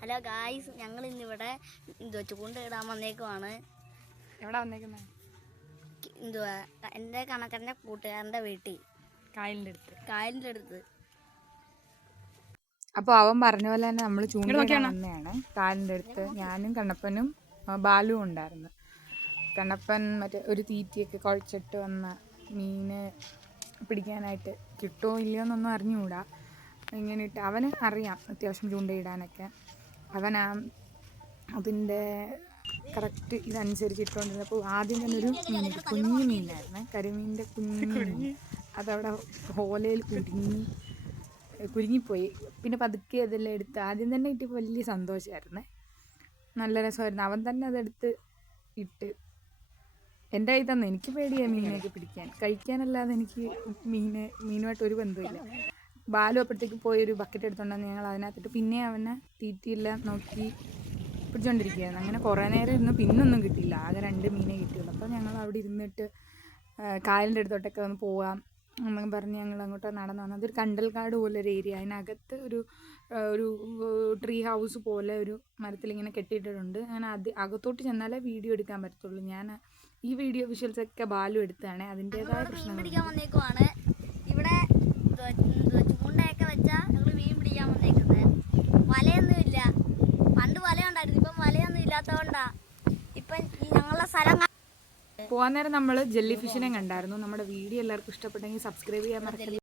Hello guys, ഞങ്ങൾ ഇന്നിവിടെ ചൂണ്ടയിടാൻ വന്നേക്കുവാണ്. എവിടെ വന്നേക്കുന്നത്? എൻ്റെ കണക്കൻ്റെ കൂട്ടുകാരൻ്റെ വീട്ടിൽ, കായലിൻ്റെ അടുത്ത്. അപ്പോൾ അവൻ പറഞ്ഞ പോലെ തന്നെ നമ്മൾ ചൂണ്ടയിടാൻ വന്നതാണ് കായലിൻ്റെ അടുത്ത്. ഞാനും കണ്ണപ്പനും ബാലുവും ഉണ്ടായിരുന്നു. കണ്ണപ്പൻ മറ്റേ ഒരു തീറ്റിയൊക്കെ കുഴച്ചിട്ട് വന്ന മീന് പിടിക്കാനായിട്ട് കിട്ടുമോ ഇല്ലയോ എന്നൊന്നും അറിഞ്ഞുകൂടാ. ഇങ്ങനെ ഇട്ട് അവന് അറിയാം അത്യാവശ്യം ചൂണ്ടയിടാനൊക്കെ. അവൻ അതിൻ്റെ കറക്റ്റ് ഇതനുസരിച്ച് ഇട്ടുകൊണ്ടിരുന്നപ്പോൾ ആദ്യം തന്നെ ഒരു മീൻ, കുഞ്ഞു മീനായിരുന്നു, കരിമീനിൻ്റെ കുഞ്ഞു മീൻ. അതവിടെ ഹോലയിൽ കുരുങ്ങിപ്പോയി. പിന്നെ പതുക്കെ അതെല്ലാം എടുത്ത് ആദ്യം തന്നെ ഇട്ടപ്പോൾ വലിയ സന്തോഷമായിരുന്നേ, നല്ല രസമായിരുന്നു. അവൻ തന്നെ അതെടുത്ത് ഇട്ട് എൻ്റെ കയ്യിൽ തന്നെ. എനിക്ക് പേടിയാണ് മീനൊക്കെ പിടിക്കാൻ, കഴിക്കാനല്ലാതെ എനിക്ക് മീനുമായിട്ട് ഒരു ബന്ധമില്ല. ബാലു അപ്പോഴത്തേക്ക് പോയി ഒരു ബക്കറ്റ് എടുത്തുകൊണ്ടാണ് ഞങ്ങൾ അതിനകത്തിട്ട് പിന്നെ അവനെ തീറ്റിയെല്ലാം നോക്കി പിടിച്ചുകൊണ്ടിരിക്കുകയായിരുന്നു. അങ്ങനെ കുറേ നേരം ഇരുന്ന് പിന്നൊന്നും കിട്ടിയില്ല, ആകെ 2 മീനേ കിട്ടിയുള്ളൂ. അപ്പോൾ ഞങ്ങൾ അവിടെ ഇരുന്നിട്ട് കായലിൻ്റെ അടുത്തോട്ടൊക്കെ ഒന്ന് പോവാം എന്നൊക്കെ പറഞ്ഞ് ഞങ്ങൾ അങ്ങോട്ട് നടന്നു വന്നു. അതൊരു കണ്ടൽക്കാട് പോലെ ഒരു ഏരിയ, അതിനകത്ത് ഒരു ട്രീ ഹൗസ് പോലെ ഒരു മരത്തിലിങ്ങനെ കെട്ടിയിട്ടിട്ടുണ്ട്. അങ്ങനെ അകത്തോട്ട് ചെന്നാലേ വീഡിയോ എടുക്കാൻ പറ്റത്തുള്ളൂ. ഞാൻ ഈ വീഡിയോ വിഷ്വൽസൊക്കെ ബാലു എടുത്താണ്. അതിൻ്റേതായ പ്രശ്നം പിടിക്കാൻ വന്നേക്കുവാണ്. ഇവിടെ ചൂണ്ടയൊക്കെ വെച്ചാൽ ഞങ്ങൾ മീൻ പിടിക്കാൻ വന്നേക്കുന്നത്. വലയൊന്നുമില്ല, പണ്ട് വല ഉണ്ടായിരുന്നു, ഇപ്പം വലയൊന്നും ഇല്ലാത്തതുകൊണ്ടാ ഇപ്പം ഞങ്ങളുടെ സ്ഥലം. പോകാൻ നേരം നമ്മൾ ജെല്ലി ഫിഷിനെ കണ്ടായിരുന്നു. നമ്മുടെ വീഡിയോ എല്ലാവർക്കും ഇഷ്ടപ്പെട്ടെങ്കിൽ സബ്സ്ക്രൈബ് ചെയ്യാൻ മറക്കരുത്.